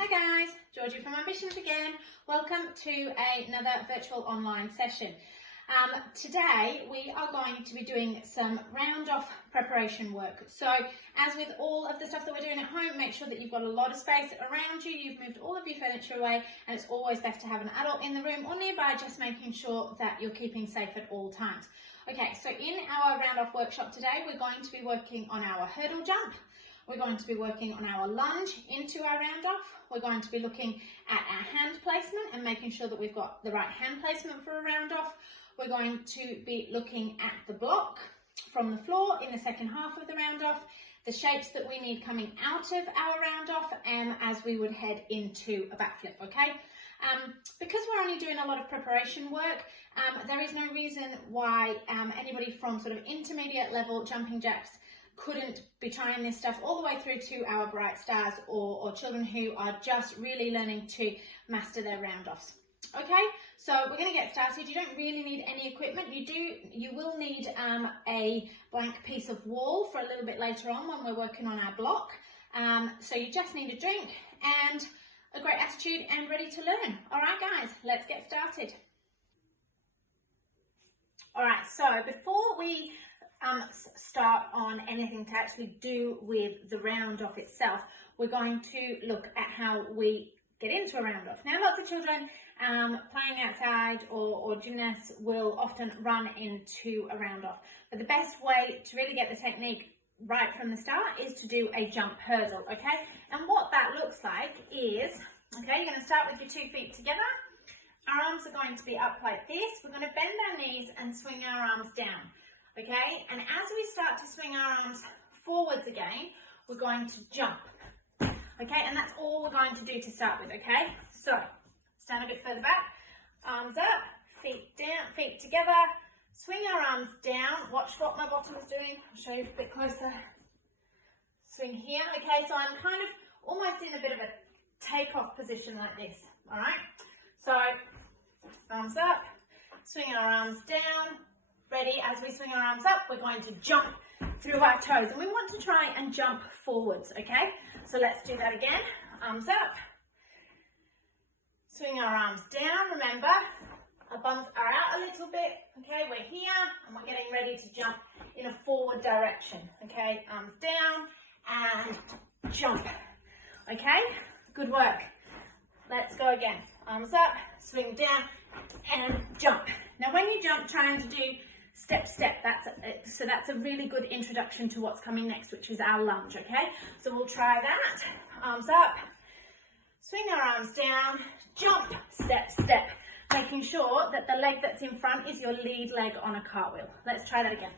Hi guys, Georgie from Persmission again. Welcome to another virtual online session. Today we are going to be doing some round off preparation work. So as with all of the stuff that we're doing at home, make sure that you've got a lot of space around you, you've moved all of your furniture away, and it's always best to have an adult in the room or nearby, just making sure that you're keeping safe at all times. Okay, so in our round off workshop today, we're going to be working on our hurdle jump. We're going to be working on our lunge into our round off. We're going to be looking at our hand placement and making sure that we've got the right hand placement for a round off. We're going to be looking at the block from the floor in the second half of the round off, the shapes that we need coming out of our round off, as we would head into a backflip, okay? Because we're only doing a lot of preparation work, there is no reason why anybody from sort of intermediate level jumping jacks couldn't be trying this stuff all the way through to our bright stars or children who are just really learning to master their round offs. Okay, so we're going to get started. You don't really need any equipment. You will need a blank piece of wall for a little bit later on when we're working on our block. So you just need a drink and a great attitude and ready to learn. All right, guys, let's get started. All right, so before we start on anything to actually do with the round off itself, we're going to look at how we get into a round off. Now, lots of children playing outside or gymnasts will often run into a round off, but the best way to really get the technique right from the start is to do a jump hurdle, okay? And what that looks like is, okay, you're going to start with your 2 feet together. Our arms are going to be up like this. We're going to bend our knees and swing our arms down. Okay, and as we start to swing our arms forwards again, we're going to jump. Okay, and that's all we're going to do to start with, okay? So, stand a bit further back, arms up, feet down, feet together, swing our arms down. Watch what my bottom is doing. I'll show you a bit closer. Swing here, okay, so I'm kind of almost in a bit of a take-off position like this, all right? So, arms up, swing our arms down. Ready, as we swing our arms up, we're going to jump through our toes. And we want to try and jump forwards, okay? So let's do that again. Arms up. Swing our arms down. Remember, our bums are out a little bit, okay? We're here, and we're getting ready to jump in a forward direction, okay? Arms down, and jump, okay? Good work. Let's go again. Arms up, swing down, and jump. Now, when you jump, trying to do step, step, that's a really good introduction to what's coming next, which is our lunge, okay? So we'll try that. Arms up, swing our arms down, jump, step, step, making sure that the leg that's in front is your lead leg on a cartwheel. Let's try that again.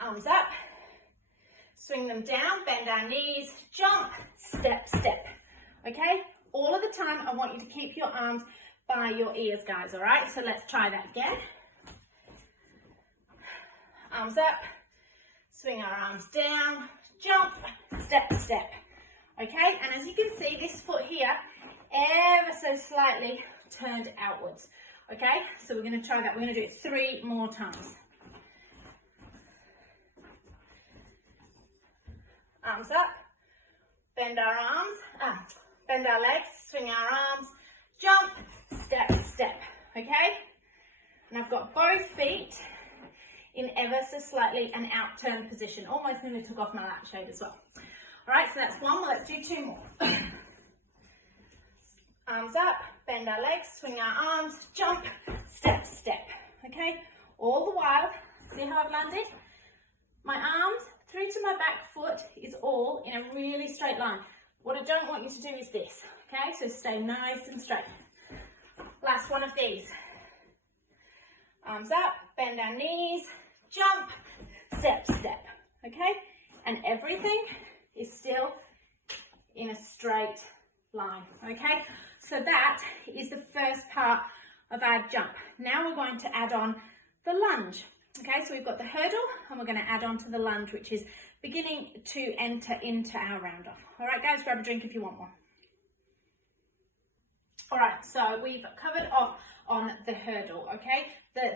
Arms up, swing them down, bend our knees, jump, step, step, okay? All of the time, I want you to keep your arms by your ears, guys, all right? So let's try that again. Arms up, swing our arms down, jump, step, step, okay? And as you can see, this foot here, ever so slightly turned outwards, okay? So we're going to try that. We're going to do it 3 more times. Arms up, bend our arms, bend our legs, swing our arms, jump, step, step, okay? And I've got both feet in ever so slightly an out-turn position. Almost nearly took off my lampshade as well. All right, so that's 1 more. Let's do 2 more. Arms up, bend our legs, swing our arms, jump, step, step, okay? All the while, see how I've landed? My arms through to my back foot is all in a really straight line. What I don't want you to do is this, okay? So stay nice and straight. Last one of these. Arms up, bend our knees, jump, step, step, okay? And everything is still in a straight line, okay? So that is the first part of our jump. Now we're going to add on the lunge, okay? So we've got the hurdle and we're going to add on to the lunge, which is beginning to enter into our round off. All right, guys, grab a drink if you want one. All right, so we've covered off on the hurdle, okay?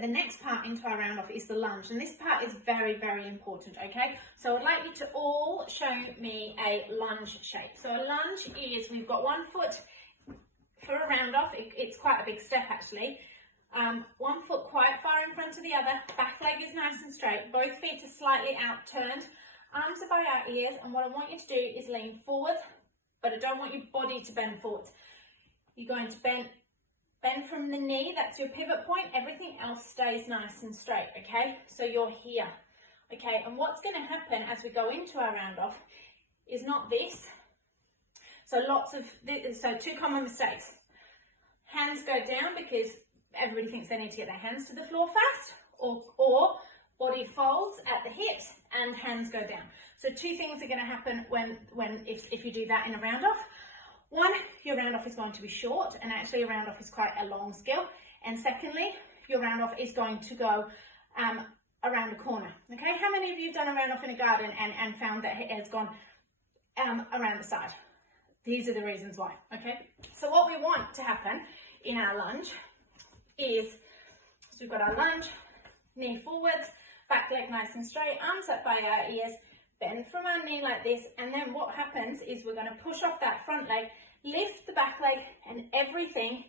The next part into our round off is the lunge, and this part is very, very important, okay? So I'd like you to all show me a lunge shape. So a lunge is, we've got 1 foot for a round off. It's quite a big step actually. 1 foot quite far in front of the other, back leg is nice and straight, both feet are slightly out turned, arms are by our ears, and what I want you to do is lean forward, but I don't want your body to bend forward. You're going to bend from the knee, that's your pivot point, everything else stays nice and straight, okay? So you're here, okay? And what's going to happen as we go into our round off is not this. So two common mistakes. Hands go down because everybody thinks they need to get their hands to the floor fast, or body folds at the hips and hands go down. So two things are going to happen if you do that in a round off. One, your round off is going to be short, and actually a round off is quite a long skill. And secondly, your round off is going to go around a corner. Okay, how many of you have done a round off in a garden and found that it has gone around the side? These are the reasons why. Okay, so what we want to happen in our lunge is, so we've got our lunge, knee forwards, back leg nice and straight, arms up by our ears, bend from our knee like this, and then what happens is we're going to push off that front leg, lift the back leg, and everything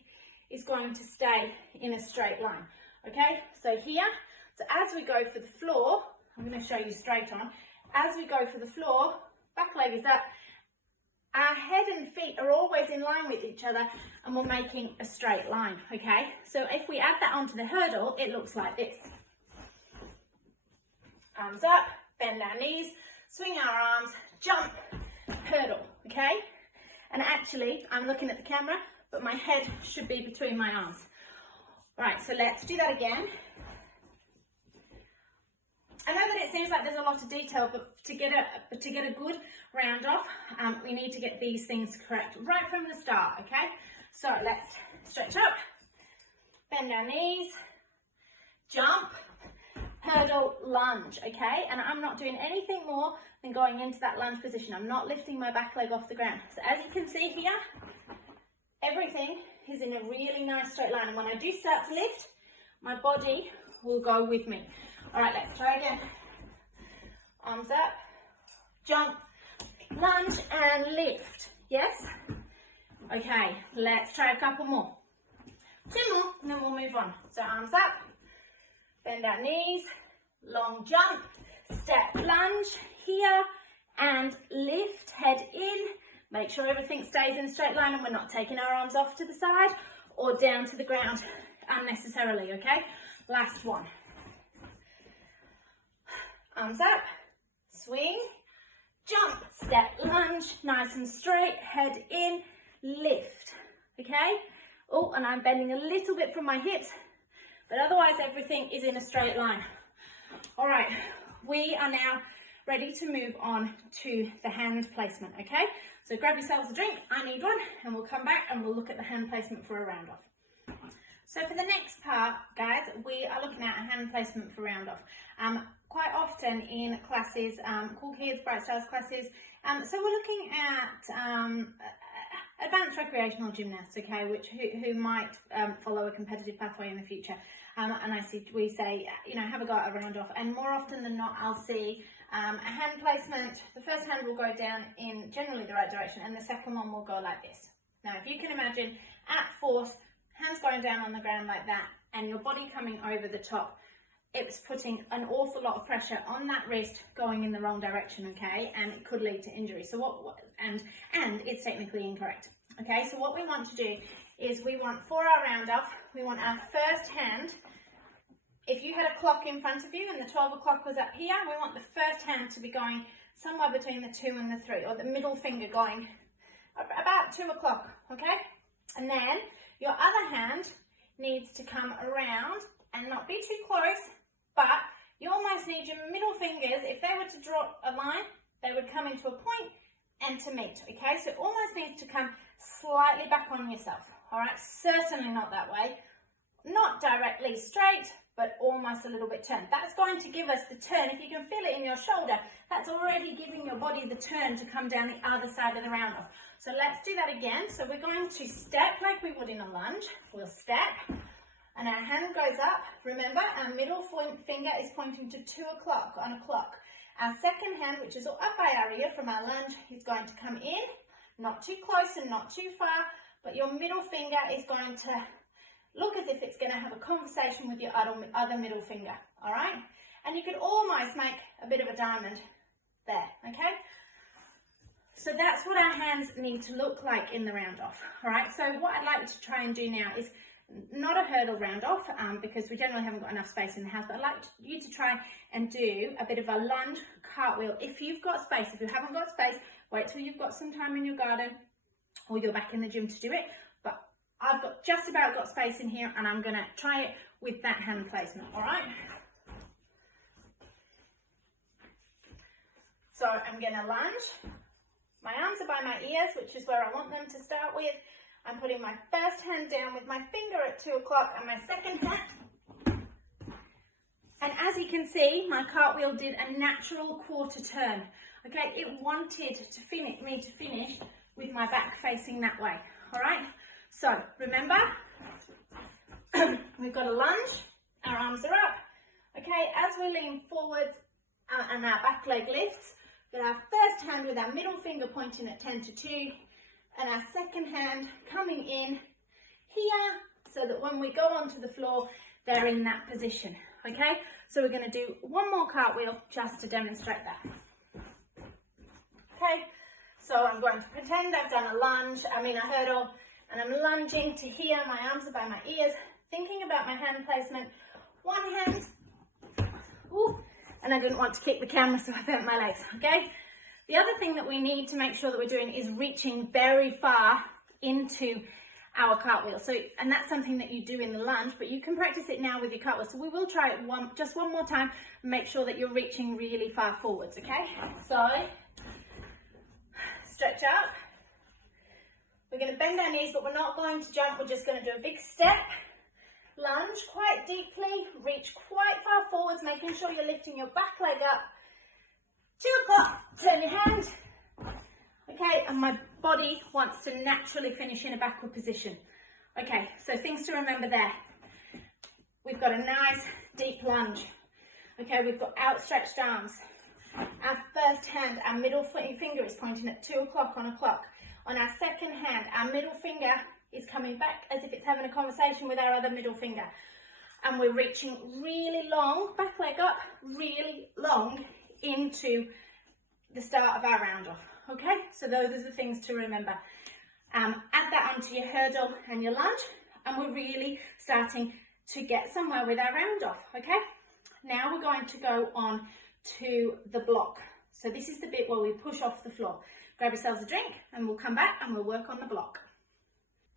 is going to stay in a straight line. Okay, so here, so as we go for the floor, I'm going to show you straight on, as we go for the floor, back leg is up, our head and feet are always in line with each other, and we're making a straight line, okay? So if we add that onto the hurdle, it looks like this. Arms up, bend our knees, swing our arms, jump, hurdle, okay? And actually, I'm looking at the camera, but my head should be between my arms. All right, so let's do that again. I know that it seems like there's a lot of detail, but to get a good round off, we need to get these things correct right from the start, okay? So let's stretch up, bend our knees, jump, hurdle, lunge, okay? And I'm not doing anything more than going into that lunge position. I'm not lifting my back leg off the ground. So as you can see here, everything is in a really nice straight line. And when I do start to lift, my body will go with me. All right, let's try again. Arms up, jump, lunge, and lift. Yes? Okay, let's try a couple more. 2 more, and then we'll move on. So arms up, bend our knees, long jump, step lunge here, and lift, head in. Make sure everything stays in a straight line and we're not taking our arms off to the side or down to the ground unnecessarily, okay? Last one. Arms up, swing, jump, step lunge, nice and straight, head in, lift, okay? Oh, and I'm bending a little bit from my hips, but otherwise everything is in a straight line. All right, we are now ready to move on to the hand placement, okay? So grab yourselves a drink, I need one, and we'll come back and we'll look at the hand placement for a round off. So for the next part, guys, we are looking at a hand placement for round off. Quite often in classes, Cool Kids, Bright Stars classes, so we're looking at advanced recreational gymnasts, okay, who might follow a competitive pathway in the future. And we say, you know, have a go at a round off, and more often than not, I'll see a hand placement. The first hand will go down in generally the right direction, and the second one will go like this. Now, if you can imagine at force, hands going down on the ground like that, and your body coming over the top, it's putting an awful lot of pressure on that wrist going in the wrong direction, okay, and it could lead to injury. So and it's technically incorrect, okay. So what we want to do is we want, for our round off, we want our first hand. If you had a clock in front of you and the 12 o'clock was up here, we want the first hand to be going somewhere between the 2 and the 3, or the middle finger going about 2 o'clock, okay. And then your other hand needs to come around and not be too close, but you almost need your middle fingers, if they were to draw a line, they would come into a point and to meet, okay? So it almost needs to come slightly back on yourself, all right? Certainly not that way, not directly straight, but almost a little bit turned. That's going to give us the turn. If you can feel it in your shoulder, that's already giving your body the turn to come down the other side of the round off. So let's do that again. So we're going to step like we would in a lunge. We'll step, and our hand goes up. Remember, our middle finger is pointing to 2 o'clock on a clock. Our second hand, which is up by our ear from our lunge, is going to come in, not too close and not too far, but your middle finger is going to look as if it's going to have a conversation with your other middle finger, all right? And you could almost make a bit of a diamond there, okay? So that's what our hands need to look like in the round off, all right? So what I'd like to try and do now is not a hurdle round off because we generally haven't got enough space in the house, but I'd like you to try and do a bit of a lunge cartwheel if you've got space. If you haven't got space, wait till you've got some time in your garden or you're back in the gym to do it. But I've got just about got space in here, and I'm going to try it with that hand placement, all right? So I'm going to lunge. My arms are by my ears, which is where I want them to start with. I'm putting my first hand down with my finger at 2 o'clock and my second hand. And as you can see, my cartwheel did a natural quarter turn. Okay, it wanted to me to finish with my back facing that way. All right, so remember, we've got a lunge, our arms are up. Okay, as we lean forwards and our back leg lifts, with our first hand with our middle finger pointing at 10 to 2, and our second hand coming in here so that when we go onto the floor, they're in that position, okay? So we're gonna do one more cartwheel just to demonstrate that. Okay, so I'm going to pretend I've done a hurdle, and I'm lunging to here, my arms are by my ears, thinking about my hand placement, one hand, ooh, and I didn't want to kick the camera, so I bent my legs, okay? The other thing that we need to make sure that we're doing is reaching very far into our cartwheel. So, and that's something that you do in the lunge, but you can practice it now with your cartwheel. So we will try it just one more time and make sure that you're reaching really far forwards, okay? So, stretch up. We're going to bend our knees, but we're not going to jump. We're just going to do a big step, lunge quite deeply, reach quite far forwards, making sure you're lifting your back leg up. 2 o'clock, turn your hand. Okay, and my body wants to naturally finish in a backward position. Okay, so things to remember there. We've got a nice deep lunge. Okay, we've got outstretched arms. Our first hand, our middle finger is pointing at 2 o'clock on a clock. On our second hand, our middle finger is coming back as if it's having a conversation with our other middle finger. And we're reaching really long, back leg up, really long into the start of our round off. Okay, so those are the things to remember. Add that onto your hurdle and your lunge, and we're really starting to get somewhere with our round off. Okay, now we're going to go on to the block. So this is the bit where we push off the floor. Grab yourselves a drink and we'll come back and we'll work on the block.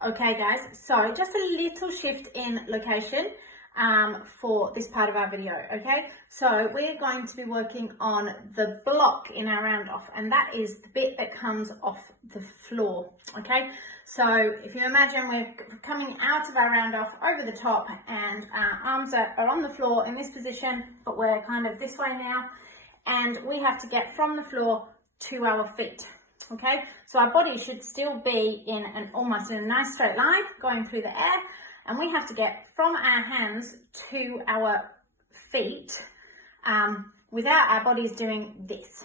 Okay guys, so just a little shift in location for this part of our video, okay? So we're going to be working on the block in our round off, and that is the bit that comes off the floor, okay? So if you imagine we're coming out of our round off over the top, and our arms are on the floor in this position, but we're kind of this way now, and we have to get from the floor to our feet. Okay, so our body should still be in almost in a nice straight line going through the air, and we have to get from our hands to our feet without our bodies doing this.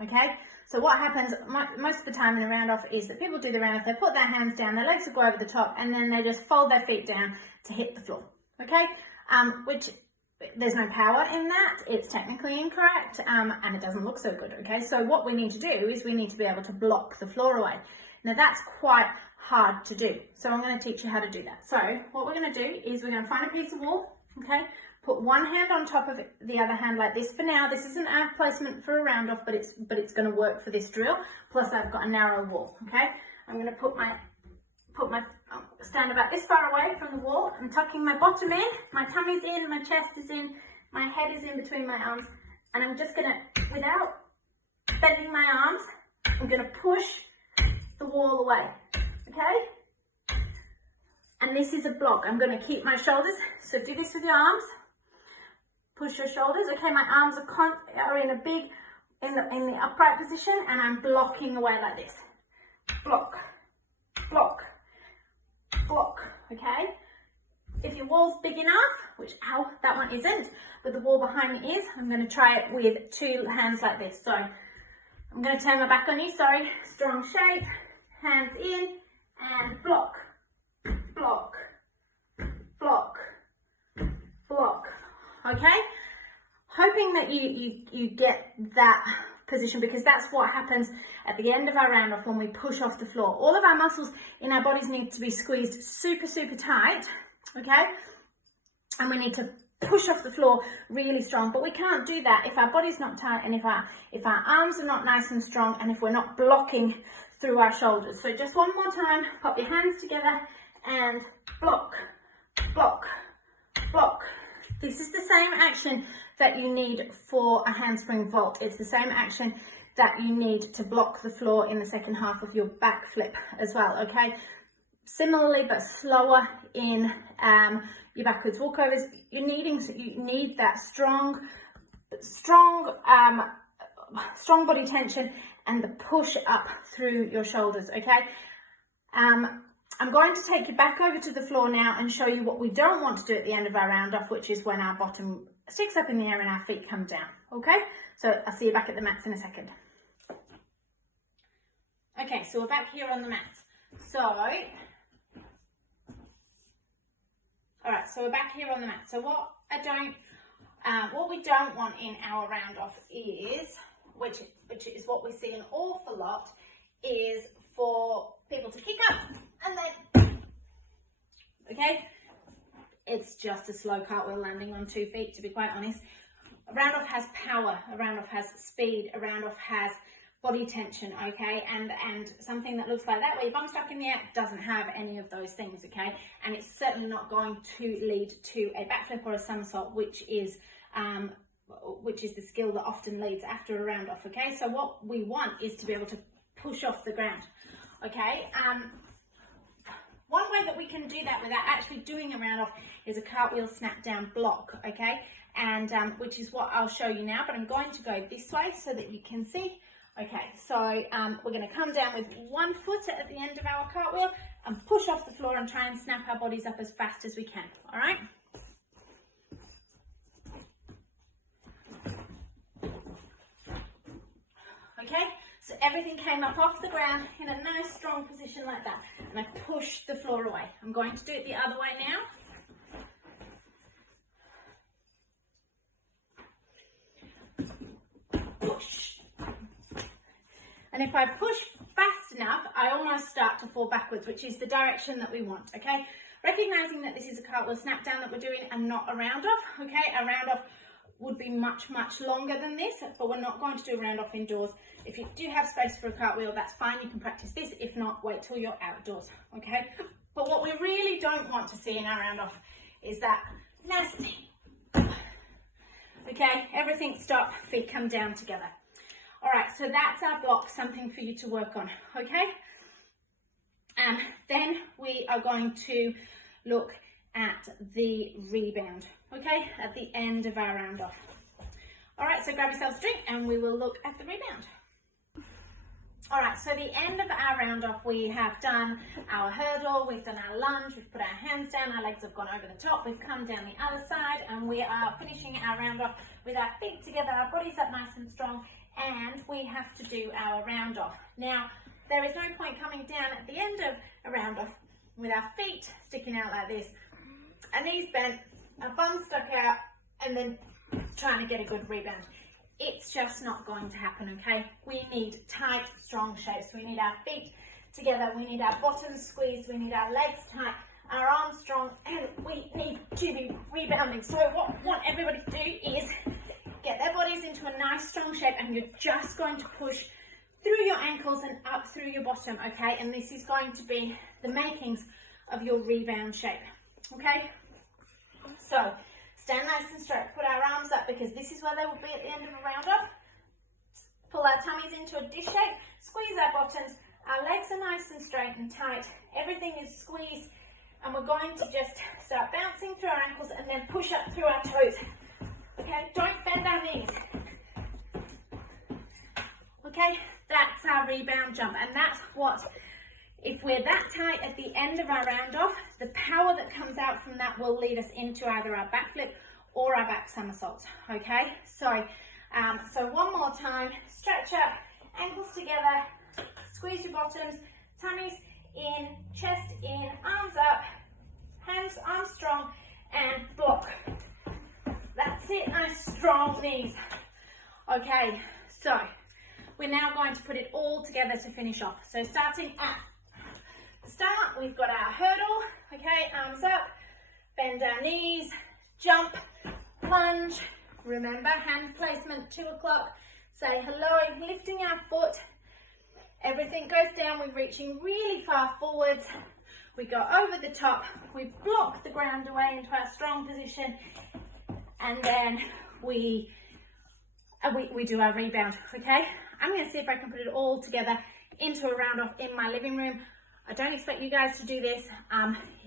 Okay, so what happens most of the time in a round off is that people do the round off, they put their hands down, their legs will go over the top, and then they just fold their feet down to hit the floor. Okay, which there's no power in that, it's technically incorrect, and it doesn't look so good, okay? So what we need to do is we need to be able to block the floor away. Now that's quite hard to do, so I'm going to teach you how to do that. So what we're going to do is we're going to find a piece of wall, okay? Put one hand on top of the other hand like this. For now, this isn't our placement for a round off, but it's going to work for this drill. Plus I've got a narrow wall, okay? I'm going to stand about this far away from the wall. I'm tucking my bottom in, my tummy's in, my chest is in, my head is in between my arms, and I'm just gonna, without bending my arms, I'm gonna push the wall away, okay? And this is a block. I'm gonna keep my shoulders, so do this with your arms, push your shoulders. Okay, my arms are in a big, in the upright position, and I'm blocking away like this. Block, block, block, okay? If your wall's big enough, which, ow, that one isn't, but the wall behind me is, I'm gonna try it with two hands like this. So I'm gonna turn my back on you, sorry. Strong shape, hands in, and block, block, block, block, okay? Hoping that you get that position, because that's what happens at the end of our round off when we push off the floor. All of our muscles in our bodies need to be squeezed super, super tight, okay? And we need to push off the floor really strong, but we can't do that if our body's not tight and if our arms are not nice and strong, and if we're not blocking through our shoulders. So just one more time, pop your hands together and block, block, block. This is the same action that you need for a handspring vault. It's the same action that you need to block the floor in the second half of your back flip as well, okay? Similarly, but slower in your backwards walkovers. You need that strong body tension and the push up through your shoulders, okay? I'm going to take you back over to the floor now and show you what we don't want to do at the end of our round off, which is when our bottom sticks up in the air and our feet come down, okay? So I'll see you back at the mats in a second. Okay, so we're back here on the mats. So, all right, so we're back here on the mat. So what we don't want in our round off is, which is what we see an awful lot, is for people to kick up and then, okay? It's just a slow cartwheel landing on 2 feet, to be quite honest. A round off has power, a round off has speed, a round off has body tension, okay? And something that looks like that, where your bum's stuck in the air, doesn't have any of those things, okay? And it's certainly not going to lead to a backflip or a somersault, which is the skill that often leads after a round off, okay? So what we want is to be able to push off the ground, okay? One way that we can do that without actually doing a round off is a cartwheel snap down block, okay? And which is what I'll show you now, but I'm going to go this way so that you can see. Okay, so we're going to come down with one foot at the end of our cartwheel and push off the floor and try and snap our bodies up as fast as we can, all right? Okay, so everything came up off the ground in a nice strong position like that, and I pushed the floor away. I'm going to do it the other way now. Push. And if I push fast enough, I almost start to fall backwards, which is the direction that we want, okay? Recognizing that this is a cartwheel snap down that we're doing and not a round off, okay? A round off would be much, much longer than this, but we're not going to do a round off indoors. If you do have space for a cartwheel, that's fine. You can practice this. If not, wait till you're outdoors, okay? But what we really don't want to see in our round off is that nasty, okay? Everything stop, feet come down together. All right, so that's our block, something for you to work on, okay? Then we are going to look at the rebound, okay, at the end of our round off. All right, so grab yourselves a drink and we will look at the rebound. All right, so the end of our round off, we have done our hurdle, we've done our lunge, we've put our hands down, our legs have gone over the top, we've come down the other side, and we are finishing our round off with our feet together, our bodies up nice and strong, and we have to do our round off. Now, there is no point coming down at the end of a round off with our feet sticking out like this, our knees bent, our bum stuck out, and then trying to get a good rebound. It's just not going to happen, okay? We need tight, strong shapes. We need our feet together, we need our bottoms squeezed, we need our legs tight, our arms strong, and we need to be rebounding. So what I want everybody to do is get their bodies into a nice strong shape, and you're just going to push through your ankles and up through your bottom, okay? And this is going to be the makings of your rebound shape, okay? So stand nice and straight, put our arms up because this is where they will be at the end of a round off. Pull our tummies into a dish shape, squeeze our bottoms, our legs are nice and straight and tight, everything is squeezed, and we're going to just start bouncing through our ankles and then push up through our toes. Okay, okay? That's our rebound jump, and that's what, if we're that tight at the end of our round off, the power that comes out from that will lead us into either our backflip or our back somersaults, okay? So, so one more time, stretch up, ankles together, squeeze your bottoms, tummies in, chest in, arms up, hands, arms strong, and block. That's it, nice strong knees. Okay, so we're now going to put it all together to finish off. So starting at the start, we've got our hurdle, okay, arms up, bend our knees, jump, lunge, remember hand placement, 2 o'clock, say hello, lifting our foot, everything goes down, we're reaching really far forwards, we go over the top, we block the ground away into our strong position, and then we do our rebound, okay? I'm going to see if I can put it all together into a round off in my living room. I don't expect you guys to do this.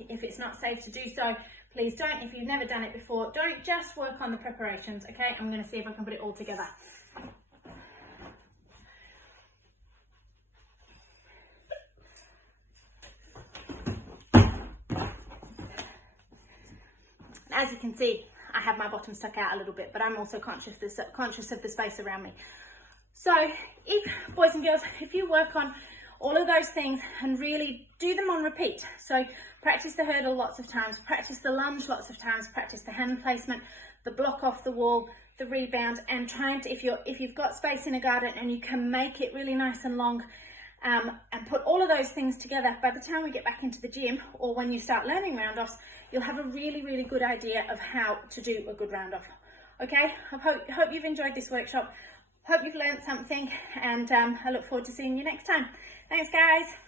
If it's not safe to do so, please don't. If you've never done it before, don't just work on the preparations, okay? I'm going to see if I can put it all together. As you can see, I have my bottom stuck out a little bit, but I'm also conscious of the space around me. So if, boys and girls, if you work on all of those things and really do them on repeat, so practice the hurdle lots of times, practice the lunge lots of times, practice the hand placement, the block off the wall, the rebound, and trying to, if you've got space in a garden and you can make it really nice and long, and put all of those things together, by the time we get back into the gym or when you start learning round-offs, you'll have a really, really good idea of how to do a good round-off. Okay, I hope you've enjoyed this workshop. Hope you've learned something, and I look forward to seeing you next time. Thanks, guys.